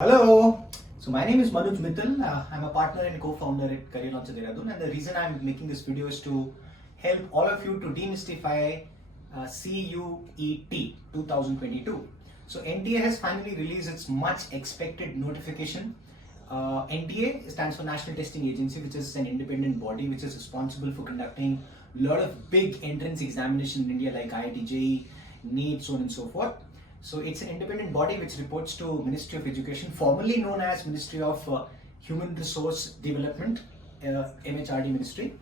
Hello. So my name is Manuj Mittal. I'm a partner and co-founder at Career Launcher Dehradun, and the reason I'm making this video is to help all of you to demystify CUET 2022. So NTA has finally released its much expected notification. NTA stands for National Testing Agency, which is an independent body which is responsible for conducting a lot of big entrance examinations in India like IIT, JEE, NEET, so on and so forth. So it's an independent body which reports to Ministry of Education, formerly known as Ministry of Human Resource Development, MHRD Ministry.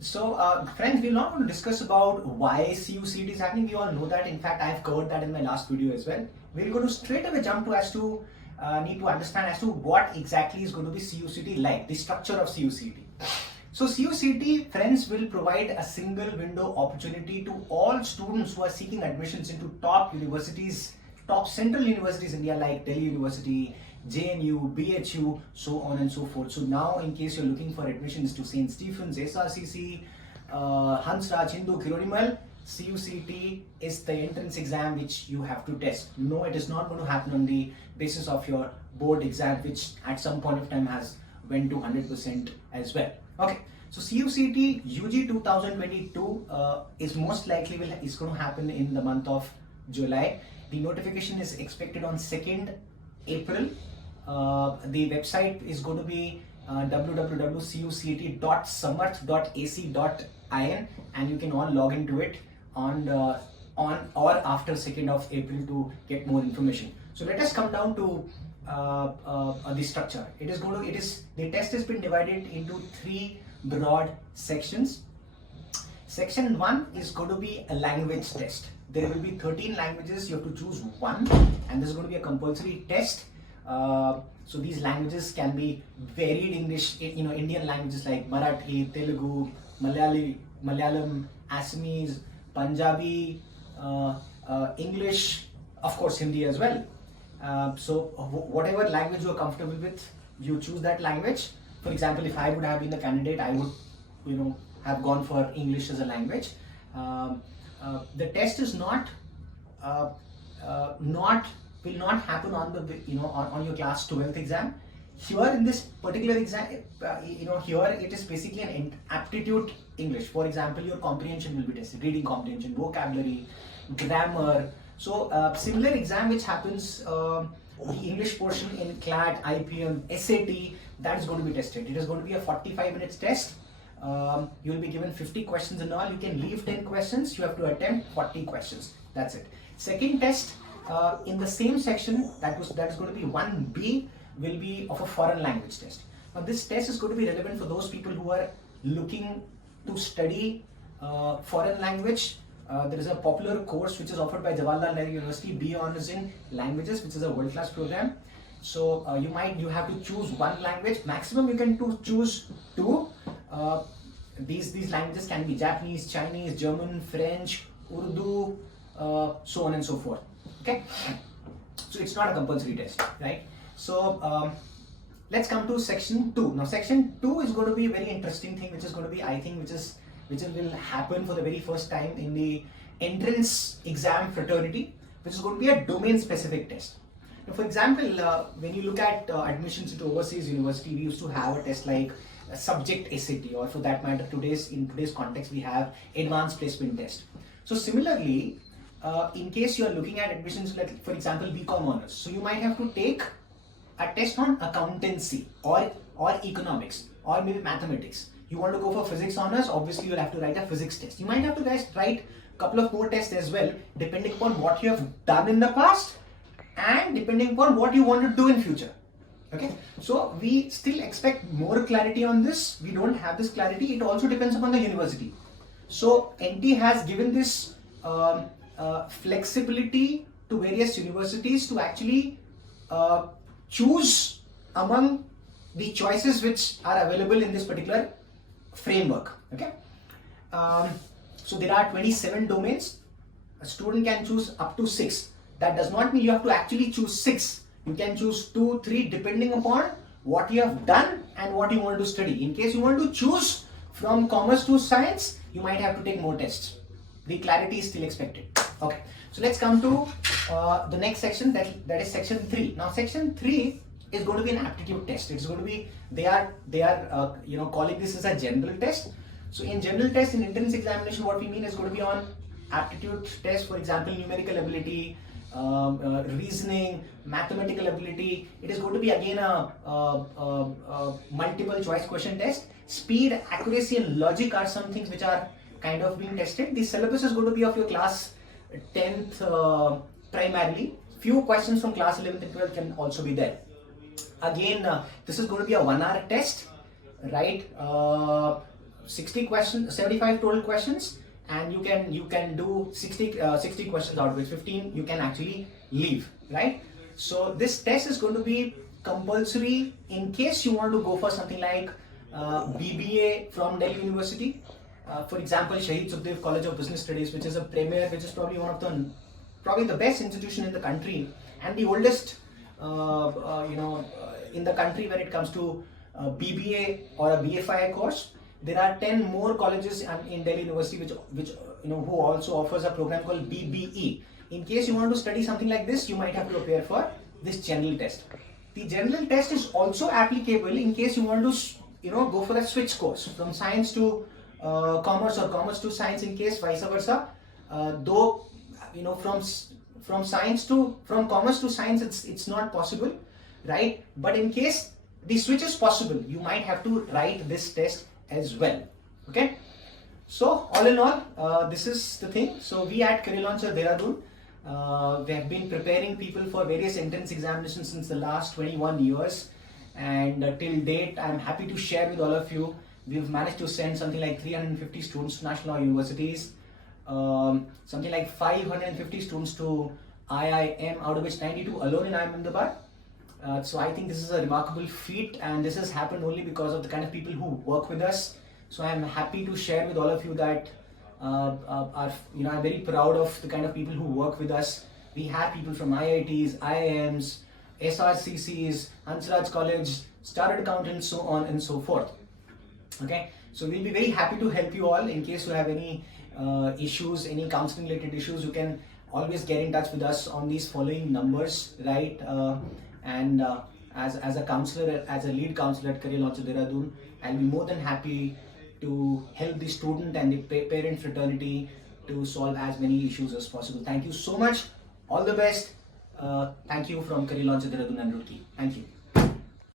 So friends, we're not going to discuss about why CUET is happening. We all know that. In fact, I've covered that in my last video as well. We're going to straight away jump to need to understand as to what exactly is going to be CUET like, the structure of CUET. So CUET, friends, will provide a single window opportunity to all students who are seeking admissions into top universities, top central universities in India like Delhi University, JNU, BHU, so on and so forth. So now in case you're looking for admissions to St. Stephen's, SRCC, Hansraj, Hindu, Kirorimal, CUET is the entrance exam which you have to test. No, it is not going to happen on the basis of your board exam, which at some point of time has went to 100% as well. Okay, so CUET UG 2022 is most likely is going to happen in the month of July. The notification is expected on 2nd April. The website is going to be www.cuet.samarth.ac.in, and you can all log into it on or after 2nd of April to get more information. So let us come down to the structure. The test has been divided into 3 broad sections. Section 1 is going to be a language test. There will be 13 languages. You have to choose one, and this is going to be a compulsory test. So these languages can be varied English, Indian languages like Marathi, Telugu, Malayalam, Assamese, Punjabi, English, of course Hindi as well. So whatever language you are comfortable with, you choose that language. For example, if I would have been the candidate, I would, have gone for English as a language. The test is will not happen on the on your class 12th exam. Here in this particular exam, here it is basically an aptitude English. For example, your comprehension will be tested, reading comprehension, vocabulary, grammar. So similar exam which happens, the English portion in CLAT, IPM, SAT, that is going to be tested. It is going to be a 45 minutes test. You will be given 50 questions and all. You can leave 10 questions. You have to attempt 40 questions. That's it. Second test in the same section, that is going to be 1B, will be of a foreign language test. Now this test is going to be relevant for those people who are looking to study foreign language. There is a popular course which is offered by Jawaharlal Nehru University, B Honours in Languages, which is a world-class program. So you have to choose one language. Maximum you can choose 2. These languages can be Japanese, Chinese, German, French, Urdu, so on and so forth. Okay, so it's not a compulsory test, right? So let's come to section 2. Now section 2 is going to be a very interesting thing, which is going to be, I think, which will happen for the very first time in the entrance exam fraternity, which is going to be a domain specific test. Now, for example, when you look at admissions into overseas university, we used to have a test like a subject SAT, or for that matter, in today's context, we have advanced placement test. So similarly, in case you are looking at admissions, like for example, BCom honors, so you might have to take a test on accountancy or economics or maybe mathematics. You want to go for physics honors, obviously you'll have to write a physics test. You might have to write a couple of more tests as well, depending upon what you have done in the past and depending upon what you want to do in future. Okay, so we still expect more clarity on this. We don't have this clarity. It also depends upon the university. So NT has given this flexibility to various universities to actually choose among the choices which are available in this particular framework. Okay, so there are 27 domains. A student can choose up to 6. That does not mean you have to actually choose 6. You can choose 2, 3 depending upon what you have done and what you want to study. In case you want to choose from commerce to science, you might have to take more tests. The clarity is still expected. Okay, so let's come to the next section, that is section 3. Now section 3 is going to be an aptitude test. It's going to be, they are calling this as a general test. So in general test, in entrance examination, what we mean is going to be on aptitude test, for example, numerical ability, reasoning, mathematical ability. It is going to be again a multiple choice question test. Speed, accuracy and logic are some things which are kind of being tested. The syllabus is going to be of your class 10th primarily. Few questions from class 11th and 12th can also be there. Again, this is going to be a 1 hour test, right? 60 questions, 75 total questions, and you can do 60 questions, out of which 15 you can actually leave, right? So this test is going to be compulsory in case you want to go for something like BBA from Delhi University. For example, Shaheed Sukhdev College of Business Studies, which is a premier, which is probably one of the best institution in the country and the oldest in the country when it comes to BBA or a BFI course. There are 10 more colleges in Delhi University which who also offers a program called BBE. In case you want to study something like this, you might have to prepare for this general test. The general test is also applicable in case you want to go for a switch course from science to commerce or commerce to science, in case vice versa. Though from commerce to science it's not possible, right? But in case the switch is possible, you might have to write this test as well. Okay, so all in all, this is the thing. So we at Career Launcher Dehradun, we have been preparing people for various entrance examinations since the last 21 years, and till date I'm happy to share with all of you, we've managed to send something like 350 students to national law universities, something like 550 students to IIM, out of which 92 alone in IIM Ahmedabad. So I think this is a remarkable feat, and this has happened only because of the kind of people who work with us. So I'm happy to share with all of you that I'm very proud of the kind of people who work with us. We have people from IITs, IIMs, SRCCs, Hansraj College, Started Accountants, so on and so forth. Okay, so we'll be very happy to help you all. In case you have any issues, any counseling related issues, you can always get in touch with us on these following numbers, right? And as a counselor, as a lead counselor at Career Launcher Dehradun, I'll be more than happy to help the student and the parent fraternity to solve as many issues as possible. Thank you so much. All the best. Thank you from Career Launcher Dehradun and Roorkee. Thank you.